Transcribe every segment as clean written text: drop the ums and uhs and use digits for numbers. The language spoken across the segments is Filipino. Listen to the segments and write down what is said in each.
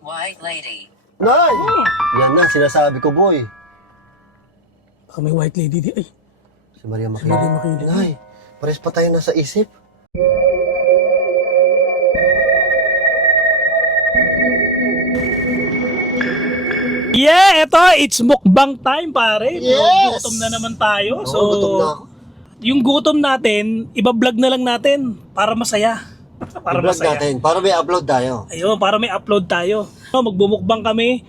White lady. Nay! Yan na, sinasabi ko, boy. Baka may white lady di. Ay, Si Maria si Maria Makiling. Makiling. Nay, pares pa tayo nasa isip. Yeah, eto, it's mukbang time, pare. Yes! Gutom na naman tayo. So, Gutom na ako. yung gutom natin, iba-vlog na lang natin para masaya. Para I-vlog masaya. natin, para may upload tayo. Ayun, para may upload tayo. No, magbumukbang kami.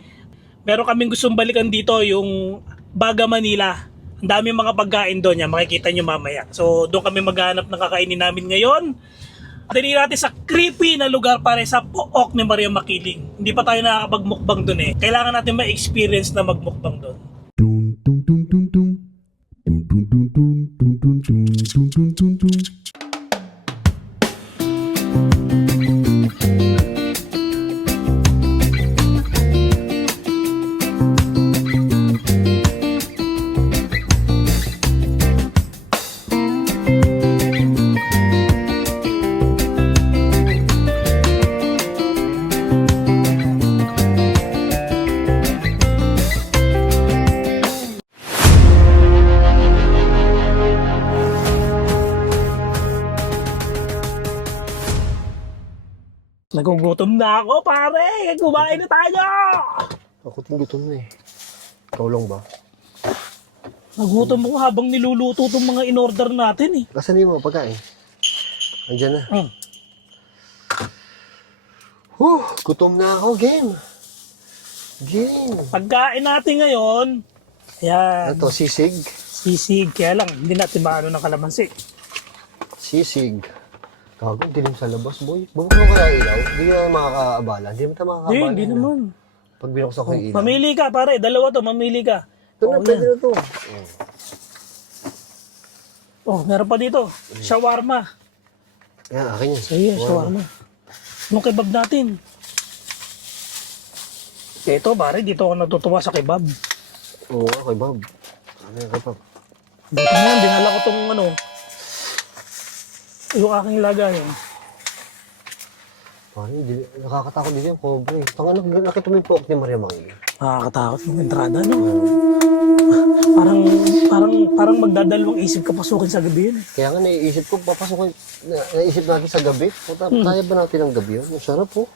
Meron kaming gustong balikan dito, yung Baga Manila. Ang daming mga pagkain doon, yan, makikita nyo mamaya. So, doon kami maghanap ng kakainin namin ngayon. Dali natin sa creepy na lugar pare sa Pook ni Maria Makiling. Hindi pa tayo nakakapagmukbang doon eh. Kailangan natin ma-experience na magmukbang doon. Nagugutom na ako pare! Kumain na tayo! Ako din gutom na eh. Ikaw lang ba? Nagutom ako habang niluluto itong mga in-order natin eh. Nasaan yung mga pagkain? Andiyan na. Mm. Gutom na ako, game. Game. Pagkain natin ngayon, yan, Ito, sisig. sisig. Kaya lang, hindi natin maano ng kalamansi. Sisig. Gago, dilim sa labas, boy. Bubuk mo kaya ilaw? Hindi ka makakaabala. Hindi mo tayo makakaabala. Hindi naman. Pag binuksan ko yung ilaw. Mamili ka pare, dalawa to, mamili ka. Ito na, pwede na to. Oh, meron pa dito, shawarma. Yan, akin yan. Sige, shawarma. Yung kebab natin. Ito pare, dito ako natutuwa sa kebab. Oo, okay, Bob. Ano yung kapag? Dito na yan, dinala ko tong ano, yung aking lagayan. Parang nakakatakot din yung cobra eh. Tanga, nakita mo yung pook ni Maria Makiling. Nakakatakot yung entrada, no? Parang magdadalawang isip ka pasukin sa gabi yun. Eh. Kaya nga naiisip ko, naisip natin sa gabi. Kaya ba natin ang gabi yun? Ang sarap po.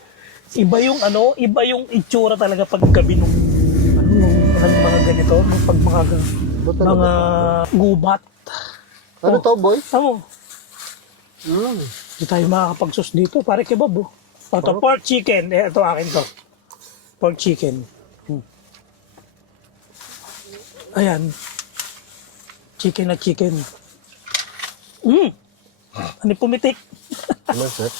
Iba yung itsura talaga pag gabi nung mga ganito, pag mga gubat. Ano to, boy? Tamo, hindi tayo makakapagsus dito, pare kebab oh. Ito, pork chicken, ito akin to. Pork chicken. Ayan. Chicken na chicken. Ano yung pumitik? Ano, sir?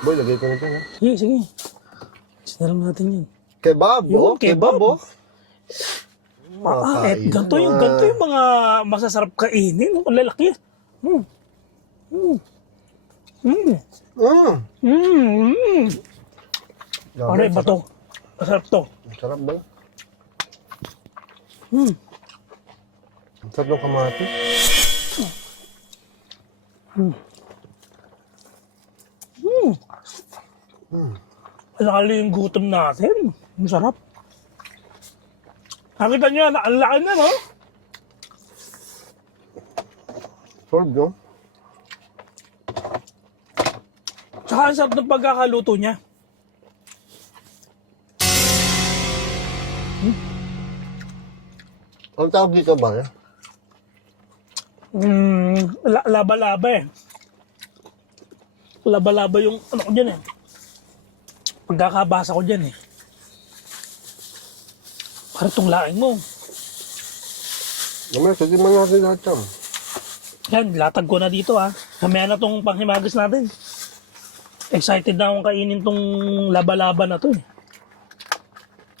Boy, lagay ko na dyan, ha? Sige, sige. Sinalam natin yun. Kebab, Yun, oh. Kebab, oh. Ganito yung mga masasarap kainin. Ang lalaki. Ano ba to? Masarap to. Sarap ba? Ang sarap ng kamatis. Lalo yung gutom natin. Masarap. Nakita nyo, ang laki na, no? Sarap, no? Tsaka ang sarap ng pagkakaluto niya. Ang tawag dito ba, eh? Laba-laba eh. Laba-laba yung ano ko dyan eh. Pagkakabasa ko dyan eh. Parang itong laing mo. Naman, sige man natin lahat yan. Yan, latag ko na dito ha. Kamaya na itong panghimagas natin. Excited na akong kainin itong laba-laba na to eh.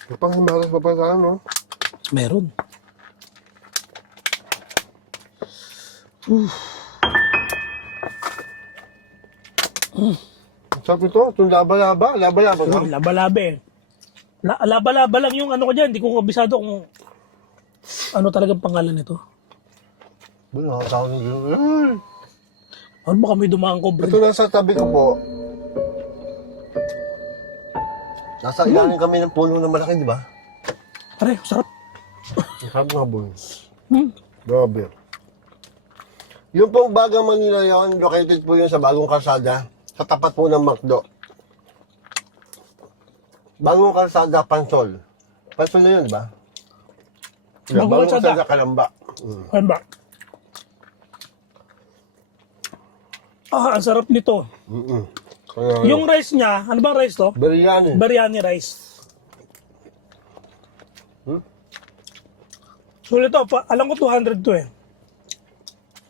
May panghimagas pa pa sa ano? Meron. Sarap ito, itong laba-laba. Laba-laba na. Laba-laba eh. Laba-laba lang yung ano ko dyan. Hindi ko kabisado kung ano talagang pangalan nito. Nakakatakot ng gano'n. Ano ba kami dumaan ko, bro? Ito nasa tabi ko po. Nasa ilalim kami ng puno na malaki, di ba? Pare, sarap. Ang sarap nga, boy. Hmm. Grabe. Yung pong Bagang Manila yon, located po yun sa Bagong Kalsada, sa tapat po ng McDo. Bagong Kalsada, Pansol. Pansol na yun, di ba? Bagong Kalsada. Kalamba. Ano ba? Ang sarap nito. Kaya, Yung rice niya, ano ba rice to? biryani. Biryani rice. Sulit to, alam ko 200 to eh.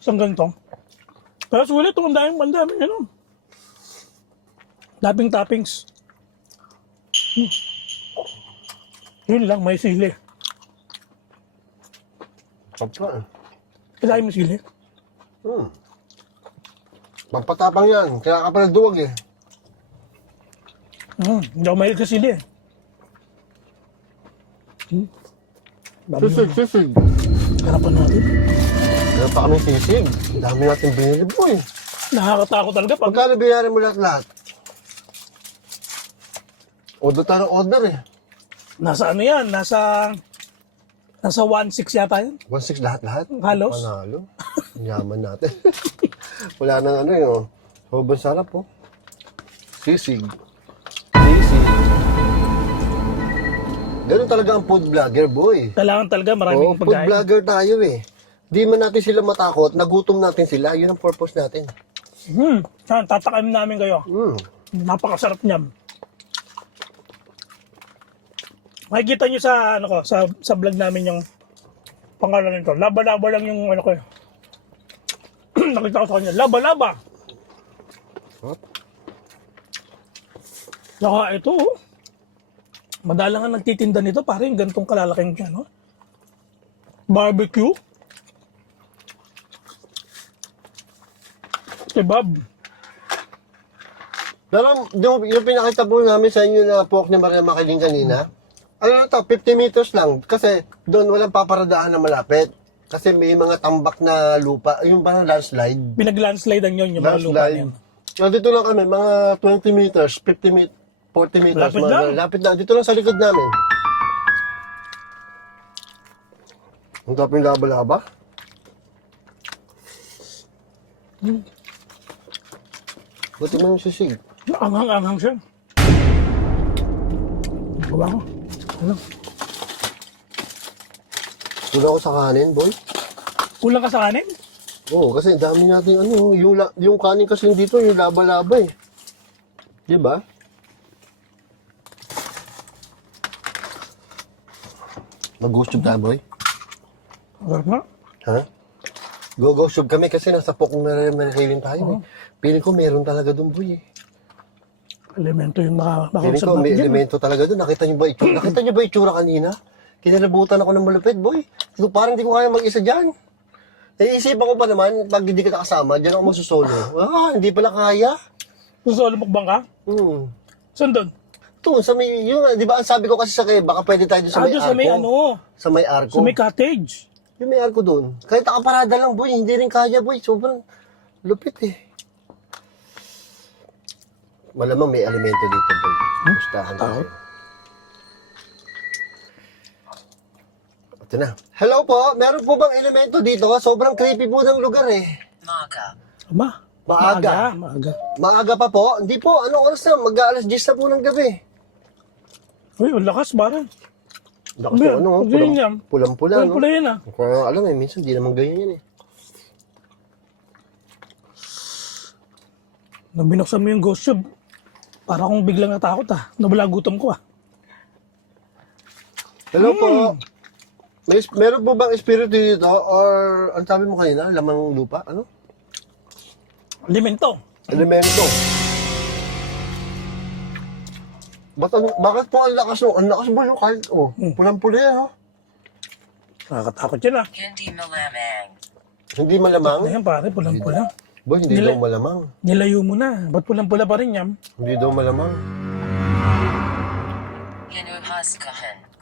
Isang ganito. Pero sulit to, ang dami, ano. Daming toppings. Yun lang, may sili. Papa. Kaya may sili. Magpatapang yan. Kaya ka pala duwag eh. Hindi ako mahilig sa sili eh. Sisig. Harapan natin. Kaya pa kami sisig. Ang dami natin binili po eh. Nakakatakot talaga pag Pagkano bayaran mo lahat-lahat? Order tayo ng order eh. nasa ano yan, nasa 1.6 yata yan. 1.6 lahat-lahat? Halos. Panalo. Yaman natin. Wala nang ano yun. Sobrang sarap po. Sisig. Ganun talaga ang food vlogger, boy. Kailangan talaga maraming Food pagkain. vlogger tayo eh. Di man natin sila matakot, nagutom natin sila. Yun ang purpose natin. Tatakain namin kayo. Napakasarap niyan. Makikita nyo sa ano ko, sa vlog namin yung pangalan nito. Laba-laba lang yung ano ko. Nakita ko sa kanya, laba-laba. Saka ito, madalang nga nagtitinda nito, parang ganitong kalalaking siya, no? Barbecue. Kebab. Pero yung pinakita po namin sa inyo na pork ni Maria Makiling kanina, ano na to, 50 meters lang. Kasi doon walang paparadaan na malapit. Kasi may mga tambak na lupa. Yung parang landslide. Pinag-landslidean yun yung mga lupa niyan. Dito lang kami, mga 20 meters, 50 meters, 40 meters. Lapit lang. Lapit lang. Dito lang sa likod namin. Ang taping laba-laba. Buti mo yung sisig. Anghang-anghang siya. Gawa ko. Ano? Wala ko sa kanin, boy. Kulang ka sa kanin? Oo, kasi ang dami natin ano, yung kanin kasi dito, yung laba-laba eh. Di ba? Mag-ghost tube tayo, boy. Sarap nga. Ha? Go-ghost tube kami kasi nasa pokong na tayo eh. Piling ko meron talaga doon, boy eh. Elemento yung Piling makausap ko may natin dyan. elemento talaga doon. Nakita niyo ba itsura? Nakita niyo ba itsura kanina? Kinalabutan ako ng malupit, boy. Parang hindi ko kaya mag-isa dyan. Naiisipan ko pa naman, pag hindi ka kasama, dyan ako magsusolo. Hindi pala kaya. Susolo mukbang ka? Saan doon? Ito, sa may, yung, di ba, ang sabi ko kasi sa kaya, baka pwede tayo doon sa may doon arko. sa may ano? Sa may arko. Sa may cottage. Yung may arko doon. Kahit nakaparada lang, boy, hindi rin kaya, boy. Sobrang lupit eh. Malamang may elemento dito, boy. Gustahan tayo. Ito na. Hello po, meron po bang elemento dito? Sobrang creepy po ng lugar eh. Maaga. Maaga pa po? Hindi po, anong oras na? Mag-aalas 10 na po ng gabi. Uy, ang lakas parang. Lakas Hindi, po, ano, ganyan yan. pulang-pula, no? Pula yun ah. Kung alam eh, minsan di naman ganyan yan eh. Nung binuksan mo yung ghost tube, para akong biglang natakot ah. Nabala gutom ko ah. Hello po. Meron po bang espiritu dito? Or, ang sabi mo kanina, lamang lupa? Ano? Alimento. Elemento. Bakit po ang lakas mo? Ang lakas mo yung kahit, pulang-pula yan, ha? Nakakatakot yun ah. Hindi malamang? Ayan pare, pulang-pula. Boy, hindi daw malamang. Nilayo mo na. Ba't pulang-pula pa rin yan? Hindi daw malamang.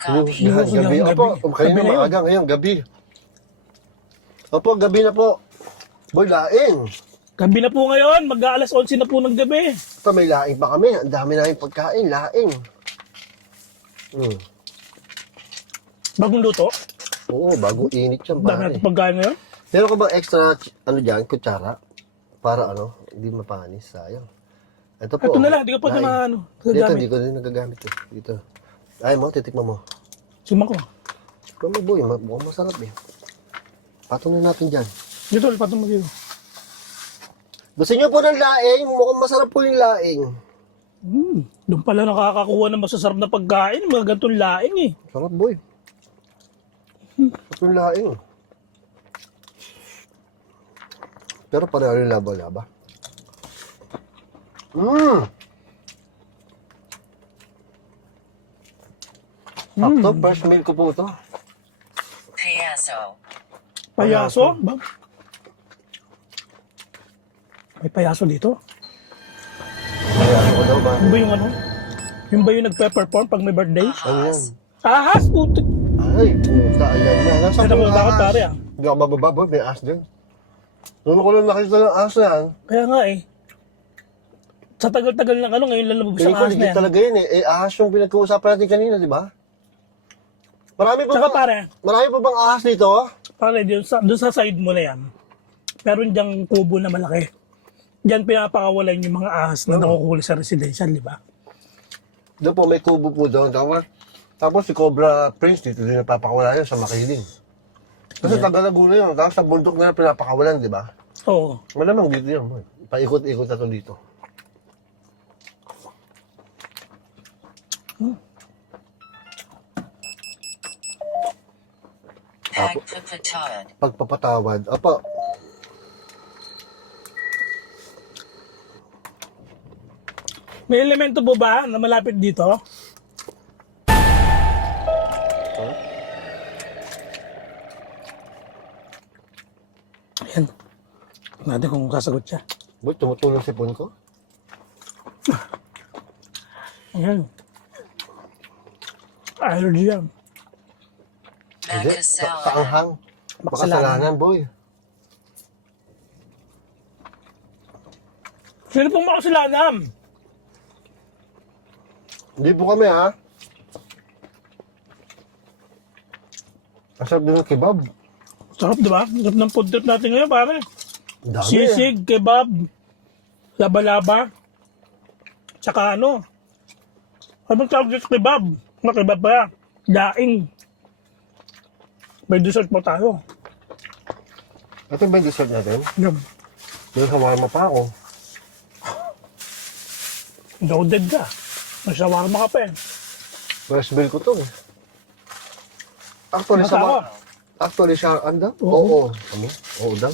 Gabi. Gabi. Opo, kanina Gabi na yun. maaga, ngayon, gabi. Opo, gabi na po. Boy, laing. Gabi na po ngayon, mag-aalas 11 na po ng gabi. Ito, may laing pa kami. Ang dami namin pagkain, laing. Bagong luto. Oo, bago init yan, Dami pare. natin pagkain ngayon. Meron ka ba extra, kutsara? Para hindi mapanis, sayang. Ito po. Ito na lang, di ka pa ito laing. na Dito, nagagamit. hindi ko din nagagamit eh. Dito. Ay mo, titikman mo. Suman ko. Ikaw mo, boy. Mukhang masarap eh. Patuloy natin dyan. Dito, lipatong mo dito. Gusto niyo po ng laing? Mukhang masarap po yung laing. Doon pala nakakakuha ng masasarap na pagkain, mga gantong laing eh. Sarap, boy. Sarap yung laing. Pero pareho yung laba-laba. Sakto, first meal ko po ito. Payaso. Payaso? Ba? May payaso dito? Kaya ako daw ba? Yung ba yung ano? Yung ba yung nagpe-perform pag may birthday? Ano yan? Ahas, puto. Ay, puta, ayan na. Nasa Ano ba bakit pare ah? Hindi ako bababa, boy. May ass din. Noon ko lang nakita ng ass na yan. Kaya nga eh. Sa tagal-tagal ng ano, ngayon lang nabubos Piling ang ko ahas na legit yan. talaga yun eh. Eh, ahas yung pinag-uusapan natin kanina, di ba? Marami pa Tsaka bang, pare, marami pa bang ahas dito? pare, dun sa side mo na yan, meron diyang kubo na malaki. Diyan pinapakawalan yung mga ahas na nakukuha sa residential, di ba? Doon po, may kubo po doon. Tapos si Cobra Prince dito din napapakawalan yun sa Makiling. Kasi taga Laguna yun. Tapos sa bundok na pinapakawalan, di ba? Oo. Malamang dito yun. Boy. Paikot-ikot na to dito. Pagpapatawad. Pagpapatawad. Apa, May elemento po ba na malapit dito? Ayan. Tingnan natin kung sasagot siya. boy, tumutulong si phone ko. Ayan. Allergy yan. Hindi, Makasalanan. kaanghang. Makasalanan, boy. Sino pong makasalanan? Hindi po kami, ha? Masarap din ng kebab. Sarap, di ba? Sarap ng food trip natin ngayon, pare. Ang dami. Sisig, kebab, laba-laba, tsaka ano? Ano bang tawag dito kebab? Ano kebab ba? Daing. May dessert pa tayo. Ito ba yung dessert natin? Yan. May shawarma pa ako. Loaded ka. May shawarma ka pa eh. First bill ko to eh. Actually, Basta ako. Actually, anda? Oo. Oo. Ano? Oo daw.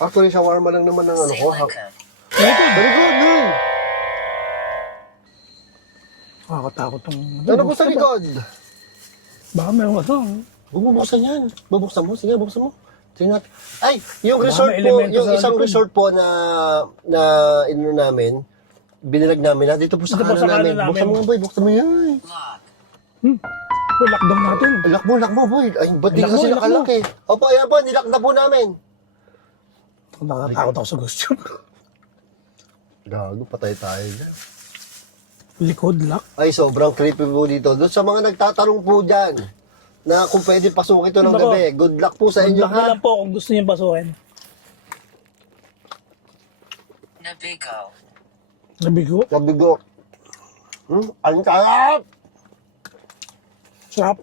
Actually, shawarma lang naman ng ano ko. Silicon. Very good, man. Nakakatakot tong... Ano po sa likod? Baka meron ano. Bubuksan yan. Bubuksan mo. Sige, bubuksan mo. Tingnan natin. Ay, yung Baka resort may po, elemento yung sa isang likod. resort po na ino namin, binilag namin na dito po sa Dito po kanan sa kanan namin. namin. Buksan mo, boy. Buksan mo yan. Lock. Lockdown natin. Lock mo, boy. Ay, ba't di Lock mo, kasi lock mo. nakalak eh? Opo, ayan po. Nilak na po namin. Nakakatakot ako sa gusto. Gago, patay tayo dyan. Likod, lock. Ay, sobrang creepy po dito. Doon sa mga nagtatanong po dyan, na kung pwede pasukin ito ng Nako. gabi. Good luck po sa inyo, Lock na ha? lang po kung gusto niyo pasukin. Nabigo. Nabigo. Sabigo. Ang sarap! Sarap.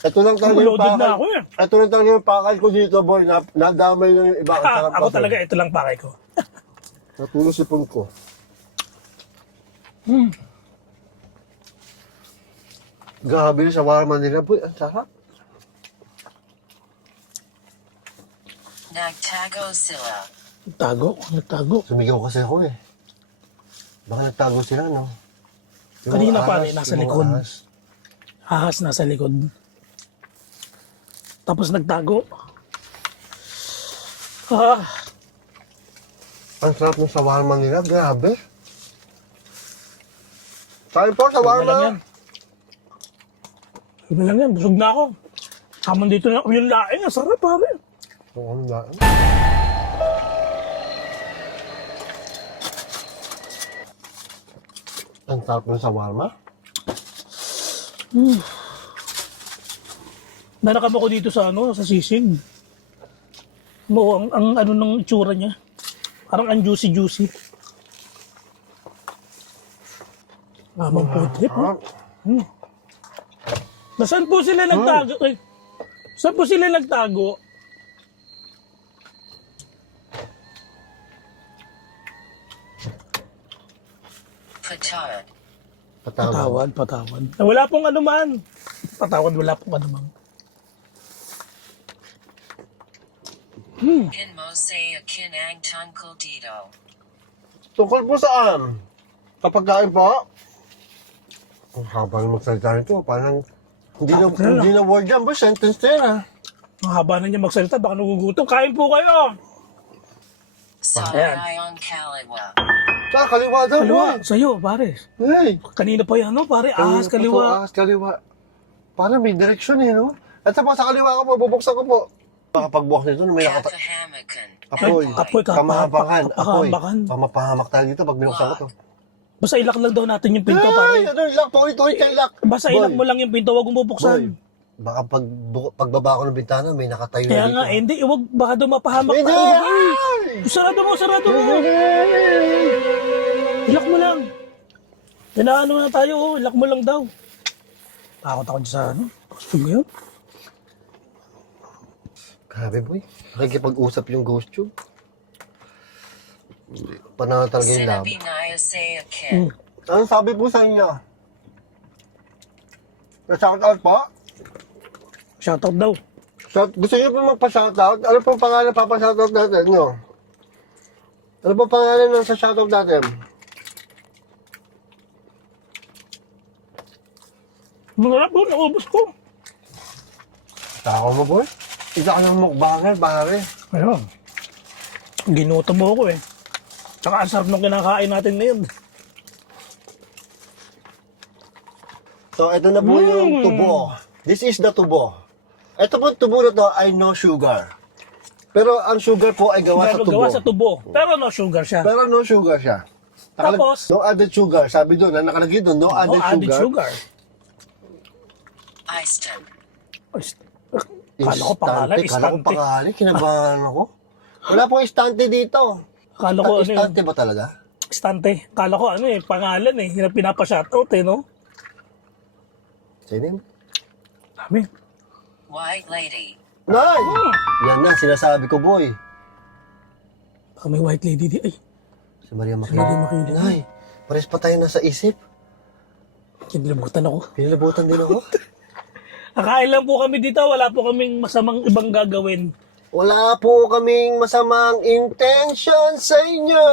Ito lang talaga yung Loaded na pakal. ako eh. Ito lang talaga yung pakal ko dito, boy. Nadamay na yung iba. Ang sarap Ako kasi. talaga, ito lang pakay ko. Natulog si Pong ko. Grabe yung shawarma nila, boy. Ang sarap. Nagtago sila. Nagtago. Sumigaw kasi ako eh. Baka nagtago sila, no? Yung Kanina mga pa ahas, rin, nasa yung mga likod. ahas. Ahas nasa likod. Tapos nagtago. Ah, Ang sarap ng shawarma nila, grabe. Sabi po, iba lang yan. shawarma. Iba lang yan, busog na ako. Kamon dito na yung laing, ang sarap pare. Oo, ano na. Ang sarap ng shawarma. Narakam ako dito sa sa sisig. Mo ang ano ng itsura niya. Parang ang juicy. Mamang food trip. Nasaan po sila nagtago? Ay, saan po sila nagtago? Petard. Patawad. Patawad. Wala pong anuman. Patawad, wala pong anuman. In Mosaic Kinang Tungkol Dito. Tungkol po saan? Kapag kain po? Ang haba ng magsalita nito. Parang hindi na word yan. Ba, sentence na yan ha. Ang haba na niya magsalita, baka nagugutom. Kain po kayo! Sarayon Kaliwa. Sa kaliwa daw, Kaliwa, boy. sa'yo, pare. Hey. Kanina pa yan, no? Pare, ahas, kaliwa. Ahas, kaliwa. Parang may direksyon eh, no? At sa kaliwa ko po, bubuksan ko po. Kapag buwak nito, may nakata... Kahamakan. Apoy. Apoy, Kamahabakan. Apoy. kamahabakan. Pamapahamak tayo dito pag binuksan ko to. Basta ilak lang daw natin yung pinto, Ay, pare. ano, ilak po, ito, ilak. Basta ilak mo lang yung pinto, wag mong Boy, bubuksan. baka pagbaba ko ng bintana, may nakatayo Kaya na nga, dito. hindi, wag, baka daw mapahamak Hindi! tayo. Ay! Sarado mo. Ilak mo lang. Tinaano na tayo, ilak mo lang daw. Takot ako dyan sa costume ngayon. Grabe, boy. Nakikipag-usap yung ghost tube. Panahon talaga yung lab. Sinabinaya say a kid. Ano sabi po sa inyo? Shout out po? Shoutout daw. Gusto niyo po magpa-shoutout? Ano pong pangalan papa-shoutout natin, no? Ano pong pangalan ng sa shoutout natin? Mangarap po, naubos ko. Tako mo, boy? Isa ka ng mukbanger, pare. Ayun. Ginutom mo ako eh. Tsaka ang sarap nung kinakain natin ngayon. So, ito na po yung tubo. This is the tubo. Ito po tubo na to ay no sugar. Pero ang sugar po ay gawa sa tubo. Gawa sa tubo. Pero no sugar siya. Pero no sugar siya. Tapos? No added sugar. Sabi doon, nakalagay doon, no added added sugar. sugar. Eiston. Kala ko pangalan, Kala ko istante. pangalan, kinabahan ako. Wala pong istante dito. Kala ko ano yun. Istante ba talaga? Istante. Kala ko ano eh, pangalan eh. Yung pinapa-shoutout eh, no? Sino? Dami. White Lady. Nay! Yan na, sinasabi ko, boy. Baka may white lady di. Ay, Si Maria Maria Makiling. Makiling. Nay, pares pa tayo nasa isip. kinilabutan ako. Pinilabutan din ako. Kakain lang po kami dito. Wala po kaming masamang ibang gagawin. Wala po kaming masamang intention sa inyo.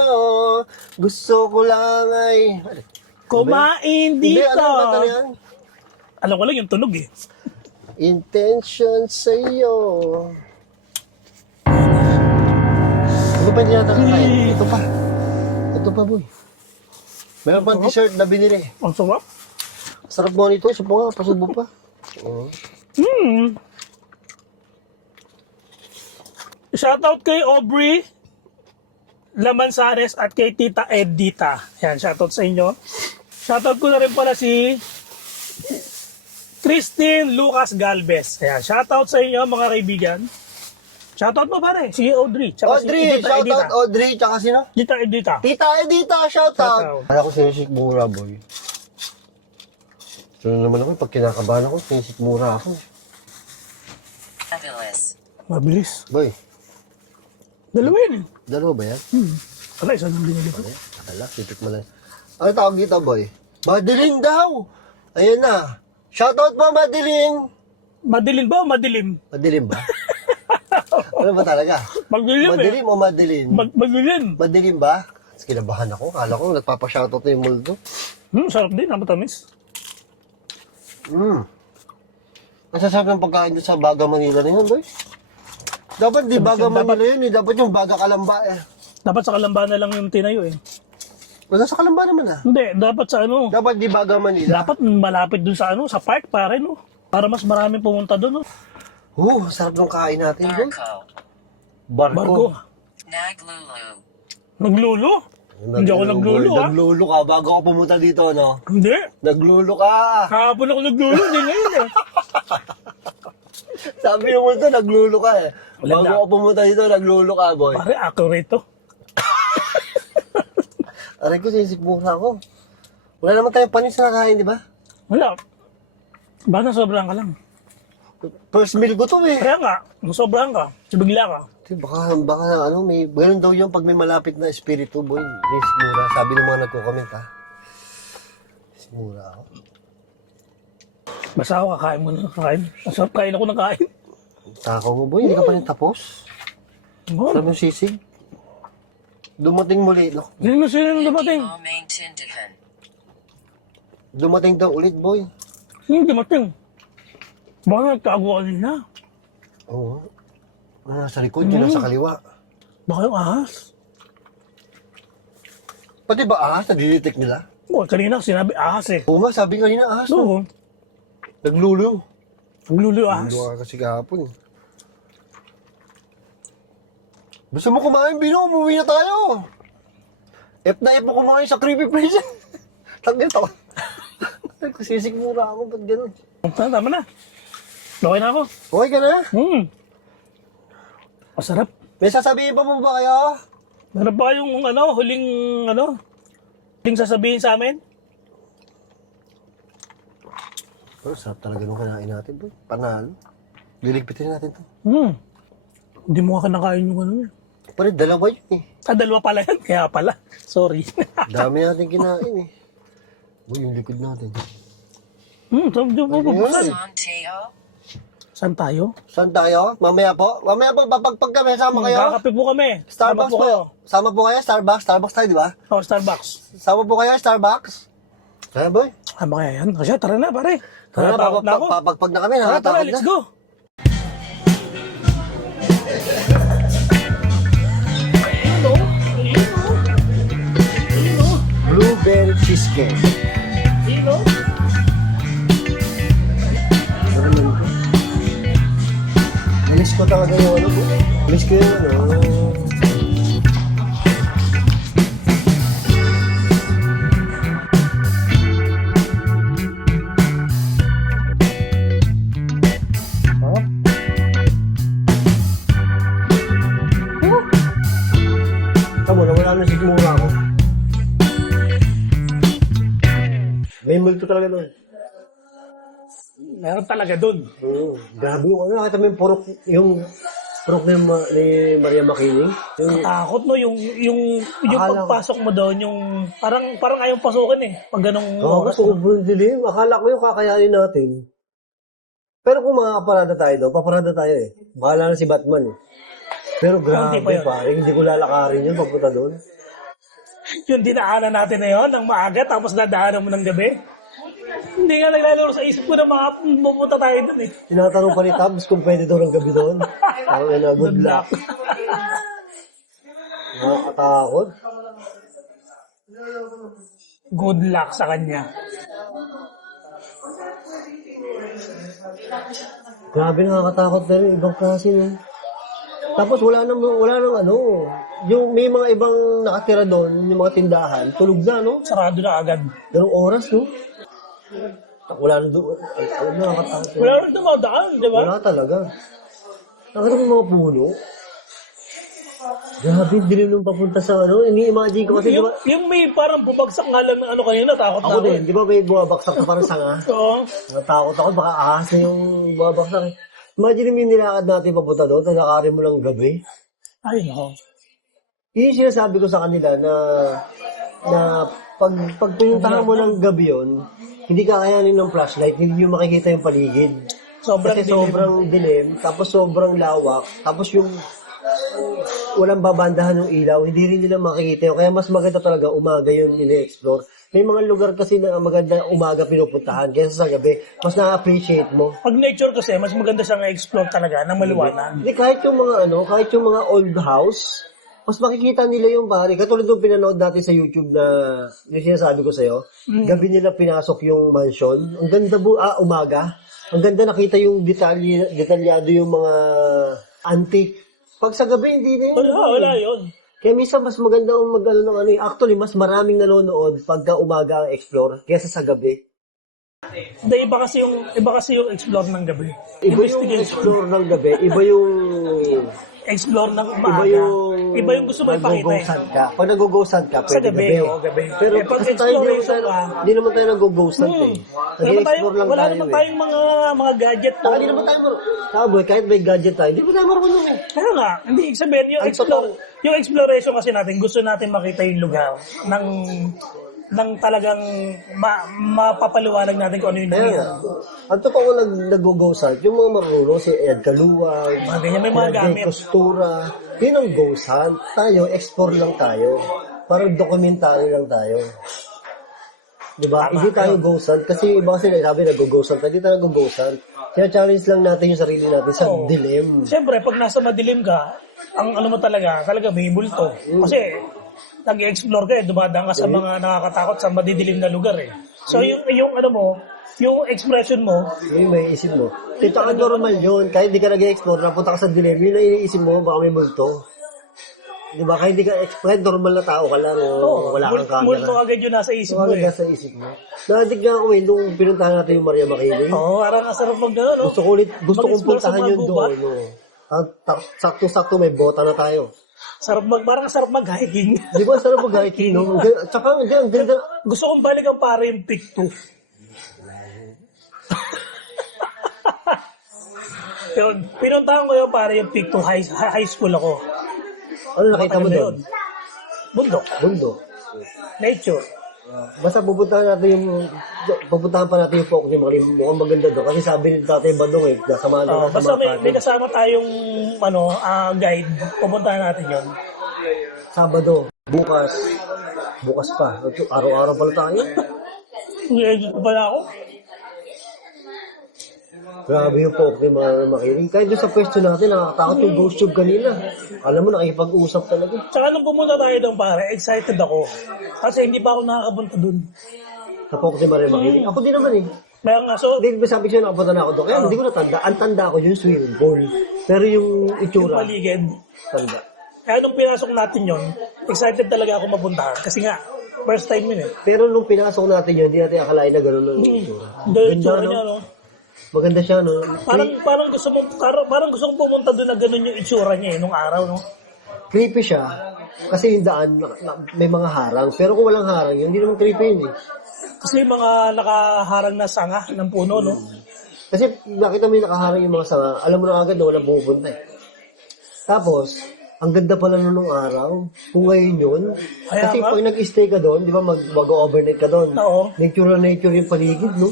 Gusto ko lang ay... Kumain Hindi, dito. ano ang kanta na yan? Alam ko lang yung tunog eh. Intention sa iyo. Ano ba niya nakakain? Ito pa. Ito pa, boy. Meron pang dessert na binili. Ang sarap. Sarap mo nito. Isa po nga, pasubo pa. Shoutout kay Aubrey Lamansares at kay Tita Edita. Yan, shoutout sa inyo. Shoutout ko na rin pala si Christine Lucas Galvez. Ayan, shoutout sa inyo mga kaibigan. Shoutout mo pare, si Audrey. Tsaka Audrey, si Tita shout Edita. out Audrey, tsaka sino? Tita Edita. Tita Edita, shout out. Shoutout. Kala ko sinisikmura, boy. So naman ako, pag kinakabahan ako, sinisikmura ako. Fabulous. Mabilis. Boy, Dalawa yun eh. dalawa ba yan? Wala, isa lang binili ko. Akala, titik mo lang. Ano tawag dito, boy? Madeline daw! Ayan na. Shout out po, Madeline! Madilim ba o madilim? Madilim ba? Ano ba talaga? Madilim eh. Madilim o Madeline? Madilim. Madilim ba? Mas kinabahan ako. Kala ko nagpapashoutout na yung multo. Sarap din, matamis. Ang sasarap ng pagkain doon sa Baga Manila na yun, boy. Dapat di Baga Manila yun eh. Dapat yung Baga Kalamba eh. Dapat sa Kalamba na lang yung tinayo eh. Wala sa Kalamba naman ah. Hindi, dapat sa ano. Dapat di Baga Manila. Dapat malapit dun sa ano, sa park pare no. Para mas maraming pumunta dun no. Sarap ng kain natin, boy. Barco. Barko. Barko. Naglulu. Naglulo. Hindi ako naglulo, ah. Naglulo ka bago ako pumunta dito, no? Hindi. Naglulo ka. Kahapon ako naglulo, hindi ngayon eh. Sabi mo multo, naglulo ka eh. Wala Bago na. ako pumunta dito, naglulo ka, boy. Pare, accurate to. Aray ko, sisikmura ako. Wala naman tayong panis na nakain, di ba? Wala. Baka sobrang ka lang. First meal ko to eh. Kaya nga, sobrang ka. Bigla ka. Baka ano, may, ganun daw yung pag may malapit na espiritu, boy. Sisikmura. Sabi ng mga nagko-comment, ha? Sisikmura ako. Basta ako kakain mo na. Masarap kain ako ng kain. Takaw mo, boy. Hindi ka pa rin tapos. Oh, Sabi yung sisig. Dumating muli. No? sino dumating? Mo maintindihan. Dumating daw ulit, boy. Hindi dumating. Baka nagtago ka nila. Oo. Nasa likod, yun nasa kaliwa. Baka yung ahas. Pati ba ahas, nadidetect nila? Oh, kanina sinabi ahas eh. Oo nga, sabi kanina ahas. No? Oo. Naglulo. Naglulo yung ahas. Naglulo ka kasi kahapon. Gusto mo kumain, Bino? Umuwi na tayo. F na F mo kumain sa creepy place. Tagin to. Sisikmura ako, ba't gano'n? Tama na. Okay na ako. Okay ka na? Masarap. May sasabihin pa mo ba kayo? Meron ba yung huling sasabihin sa amin? Pero sarap talaga nung kinain natin, boy. Panalo. Liligpitin natin to. Hindi mo ka kinakain yung ano yun. Pero dalawa yun eh. Dalawa pala yan. Kaya pala. Sorry. Dami natin kinain eh. Boy, yung likod natin. Sabi niyo po. Ayun. Santeo. Saan tayo? Saan tayo? Mamaya po, papagpag kami. Sama kayo? Kakape po kami. Starbucks Sama po kayo. Sama po kayo? Starbucks? Starbucks tayo, di ba? Oh, Starbucks. Sama po kayo? Starbucks? Kaya, boy. Sama kaya yan. Kasi tara na, pare. Tara, Natatakot na ako. papagpag na kami. Tara, Nakatakot na. let's go. Blueberry cheesecake. Miss ko talaga yung ano po. Miss ko yung ano. Tama na, wala na sigmura ako. May multo talaga doon. Meron talaga dun. Grabe yung ano, nakita mo yung purok ni Maria Makiling? Yung, Takot no, yung Akala ko- pagpasok mo doon, yung parang ayaw pasukin eh. Pag ganong oh, oras. sobrang dilim. Akala ko yung kakayanin natin. Pero kung makakaparada tayo doon, paparada tayo eh. Bahala na si Batman eh. Pero grabe Konti pa yun. pare, hindi ko lalakarin yun pagpunta doon. Yung dinaanan natin na yun, ng maaga, tapos dadaanan mo ng gabi. Hindi nga naglalaro sa isip ko na pupunta tayo doon eh. Tinatanong pa ni Tabs kung pwede daw ng gabi doon. Ang ina, good luck. Nakakatakot. Good luck sa kanya. Grabe, nakakatakot na rin. Ibang klase no. Tapos wala nang ano. Yung may mga ibang nakatira doon, yung mga tindahan, tulog na, no? Sarado na agad. Ganong oras, no? Wala na doon. Nakakatakot. Wala rin dumadaan, di ba? Wala talaga. Nakita mo yung mga puno. Grabe, dilim nung papunta sa ano. Ini-imagine ko kasi, di ba? Yung may parang bubagsak nga lang ng ano kanina, takot na Ako din, di ba may bumabaksak na parang sanga? Oo. Natakot ako, baka ahas na yung bumabaksak. Imagine mo yung nilakad natin papunta doon, tapos nakarin mo lang gabi. Ay, no. Yun yung sinasabi ko sa kanila na pag pinuntahan mo ng gabi yun, hindi kakayanin ng flashlight, hindi nyo makikita yung paligid. Sobrang Kasi dilim. sobrang dilim, tapos sobrang lawak, tapos yung walang babandahan ng ilaw, hindi rin nila makikita yun. Kaya mas maganda talaga umaga yun ini-explore. May mga lugar kasi na maganda umaga pinupuntahan, kaysa sa gabi, mas na-appreciate mo. Pag nature kasi, mas maganda siyang i-explore talaga ng maliwanag. Hindi, kahit yung mga old house, mas makikita nila yung pare. Katulad yung pinanood natin sa YouTube na yung sinasabi ko sa'yo, gabi nila pinasok yung mansion. Ang ganda umaga. Ang ganda nakita yung detalyado yung mga antique. Pag sa gabi, hindi na yun. Wala yun. Kaya minsan mas maganda ang mag-ano ng ano eh. Actually, mas maraming nanonood pagka umaga ang explore kaysa sa gabi. Hindi, iba kasi yung explore ng gabi. Iba yung explore ng gabi, iba yung Explore ng iba umaga. yung Iba yung gusto mo ipakita eh. nag-go-ghost ka. Pag nag-go-ghost ka, Sa pwede gabi, gabi. oo, gabi. Pero Eh, pag kasi tayo exploration ka, hindi naman tayo nag-go-ghost eh. Nag-explore lang wala tayo naman eh. tayong mga gadget to. Saka hindi naman tayo Kaboy, kahit may gadget tayo, hindi pa tayo marunong eh. Kaya nga, hindi ibig sabihin, yung exploration kasi natin, gusto natin makita yung lugar ng talagang mapapaliwanag natin kung ano yung Kaya nangyari. nga, ang totoo nag-go-ghost hunt, yung mga marunong, si Ed Kaluwag, Mga ganyan, may mga gamit. Costura, yun ang ghost hunt. Tayo, explore lang tayo. Parang documentary lang tayo. Diba? Hindi tayo ghost hunt. Kasi iba kasi sabi nag-ghost hunt. Hindi tayo nag-ghost hunt. Kaya challenge lang natin yung sarili natin sa Oo. dilim. Siyempre, pag nasa madilim ka, ang ano mo talaga may multo. Kasi, nag-explore ka eh, dumadaan ka sa mga nakakatakot sa madidilim na lugar eh. So, yung ano mo, yung expression mo, Yun yung may isip mo. Ito ang normal yun. Kahit di ka nag-explore, napunta ka sa dilim, yun ang iniisip mo, baka may multo. Diba? Kahit di ka explore, normal na tao ka lang, o wala kang multo camera. agad yun nasa isip mo Wala eh. ka sa isip mo. Natignan ako eh, nung pinuntahan natin yung Maria Makiling. Oo, parang nasarap mag-ano, no? Gusto kong Mag-explore sa puntahan mga yun gubat. doon. No. Sakto-sakto may bota na tayo. Parang sarap mag-hiking. Di ba sarap mag-hiking, no? Tsaka ang ganda. Gusto kong balikan pare yung pick 2. Pero pinuntahan ko yung pare yung pick 2, high school ako. Ano nakita mo Matagal na doon? yun. Bundok, Mundo. nature. Basta pupuntahan pa natin yung Focus ni Makiling. Mukhang maganda doon. Kasi sabi ni Tatay Bandong eh, nasamahan na sa Basta mga may katin. kasama tayong guide. Pupuntahan natin yun. Sabado, bukas pa. Araw-araw pala tayo. Edit ko pala ako. Grabe yung Focus ni Makiling. Kahit doon sa pwesto natin, nakakatakot yung ghost tube kanina. Alam mo, nakipag-usap talaga. Tsaka nung pumunta tayo doon pare, excited ako. Kasi hindi pa ako nakakapunta doon. Sa Focus ni Makiling. Ako din naman eh. Kaya nga, so, Hindi ba sabi ko sa'yo nakapunta na ako doon? Kaya hindi ko natanda. Ang tanda ko yung swimming pool. Pero yung yung itsura, paligid. tanda. Kaya nung pinasok natin yon, excited talaga ako mapuntahan. Kasi nga, first time yun eh. Pero nung pinasok natin yun, hindi natin akalain na gano'n ang itsura. Yung itsura niya, no? Maganda siya, no? Parang gusto kong pumunta doon na ganun yung itsura niya eh, nung araw, no? Creepy siya. Kasi yung daan, may mga harang. Pero kung walang harang yun, hindi naman creepy yun eh. Kasi yung mga nakaharang na sanga ng puno, no? Kasi nakita mo yung nakaharang yung mga sanga, alam mo na agad na walang pumupunta eh. Tapos, ang ganda pala nung araw. Kung ngayon yun. Kaya Kasi nga. pag nag-stay ka doon, di ba mag-overnight ka doon. Oo. Nature na nature yung paligid, no?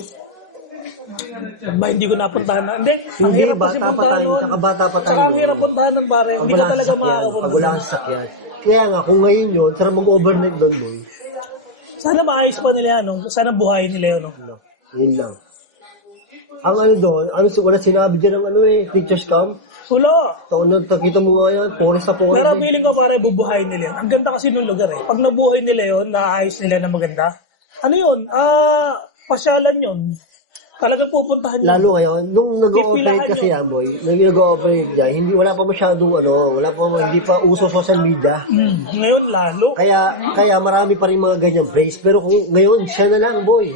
Ba, hindi ko napuntahan na. Hindi, ang Hindi, hirap kasi bata pa puntahan tayo. nun. Tsaka bata pa tayo. Tsaka ang hirap puntahan ng pare. Hindi ka talaga makakapunta. Pag wala kang sasakyan. Kaya nga, kung ngayon yun, sarap mag-overnight doon, boy. Sana maayos pa nila yan, no? Sana buhayin nila yun, no? No, yun lang. Ang ano doon, wala sinabi dyan ng teacher's camp. Wala. Kita mo nga yan, forest na forest. Pero feeling ko pare, bubuhayin nila yan. Ang ganda kasi nung lugar eh. Pag nabuhay nila yun, naayos nila na maganda. Ano yun? Pasyalan yun. Talagang pupuntahan yun. Lalo ngayon, nung nag-ooperate Pipilahan kasi yun. yan, boy, nung nag-ooperate niya, wala pa masyadong hindi pa uso social media. Ngayon lalo. Kaya marami pa rin mga ganyang place. Pero kung ngayon, siya na lang, boy.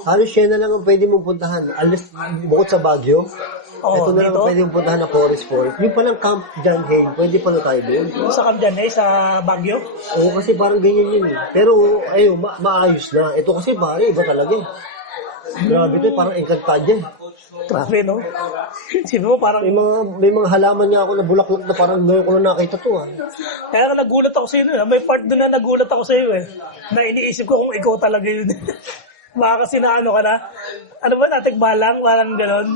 Halos siya na lang ang pwede mong puntahan. Alas, bukod sa Baguio, ito na lang dito? ang pwede mong puntahan na Forest Forest. Yung palang Camp John Hay, pwede pa na tayo doon. Sa Camjanay, sa Baguio. Oo, kasi parang ganyan yun eh. Pero, ayun, maayos na. Ito kasi pare, iba talaga eh. Grabe ito, parang Encantadia. Grabe, no? Sino mo parang... May mga halaman nga ako na bulaklak na parang ngayon ko na nakita to ah. Kaya nga nagulat ako sa iyo. May part doon na nagulat ako sa iyo eh. Na iniisip ko kung ikaw talaga yun. Baka kasi na ano ka na. Ano ba, natikbalang? Parang ganon.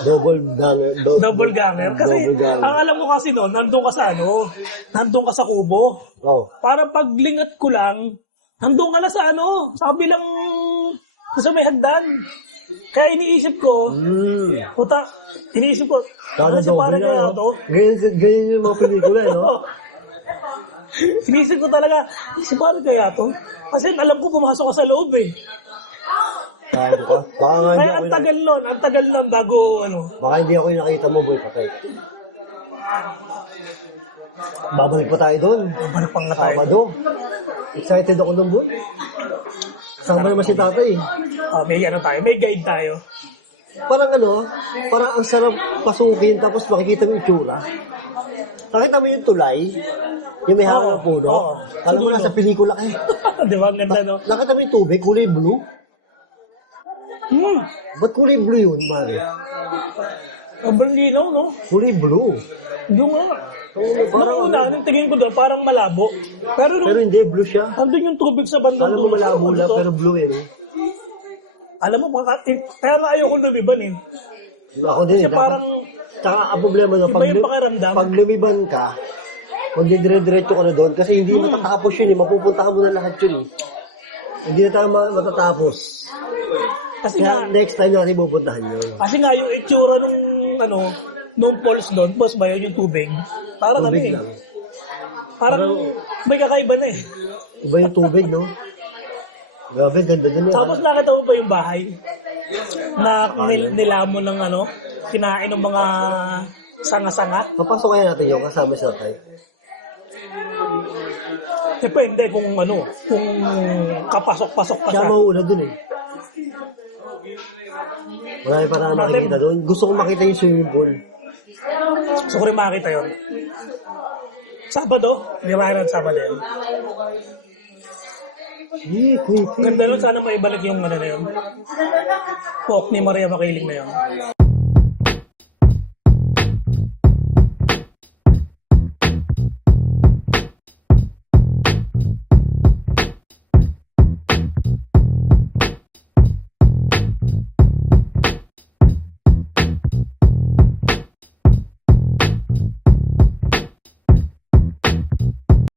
Double ganger. Double ganger. Kasi Double ganger. ang alam mo kasi noon, nandun ka sa ano, nandun ka sa kubo. Oh. Parang paglingat ko lang, nandun ka na sa ano, sa kabilang, sa may hagdan. Kaya iniisip ko, puta, iniisip ko, ano si parang kaya to? Ganyan yung mga pelikula, no? Iniisip ko talaga, si parang kaya to? Kasi alam ko pumasok ka sa loob eh. Kaya ko. Baka nga hindi Kaya ako ang tagal nun bago ano. Baka hindi ako yung nakita mo, boy, patay. Babalik pa tayo doon. Balik pang nga tayo. Sabado. Excited ako nung buwan. Kasama naman si tatay. May ano tayo, may guide tayo. Parang parang ang sarap pasukin tapos makikita mo yung itsura. Nakita mo yung tulay, yung may hawak ng puno. Oo. Alam mo, nasa pelikula kayo. Di ba? Ang ganda, no? Nakita mo yung tubig, kulay blue. Hmm. Ba't kulay blue yun, Mari? Ang linaw, no? Kulay blue. Yung nga. Parang Nung una, yung tingin ko doon, parang malabo. Pero nung Pero hindi, blue siya. andun yung tubig sa bandang Alam mo dulo, malabo ano lang, to? pero blue eh. No? Alam mo, kaya nga ayoko lumiban eh. Ako din Kasi eh. parang, Tsaka ang problema doon, iba yung pakiramdam. pag lumiban ka, magdidire-diretso ka na doon kasi hindi matatapos yun eh. Mapupuntahan mo na lahat yun eh. Hindi na tayo matatapos. kasi Kaya nga, next time natin pupuntahan yun. yung itsura nung falls doon, boss ba yun yung tubig? Parang Tubig eh. lang. Parang may kakaiba na eh. Iba yung tubig, no? Grabe, ganda din yan. Tapos nakita mo ba yung bahay? Na nilamon ng kinain ng mga sanga-sanga? Papasok kaya natin yung kasama sa tatay. Depende kung kung kapasok-pasok pa Siya siya. mauuna dun eh. Marami pa na makikita doon. Gusto kong makita yung swimming pool. Gusto ko rin makita yun. Sabado? Hindi makita Sabado yun. Creepy. Ganda nun, sana maibalik yung na yun. Walk ni Maria Makiling na yun.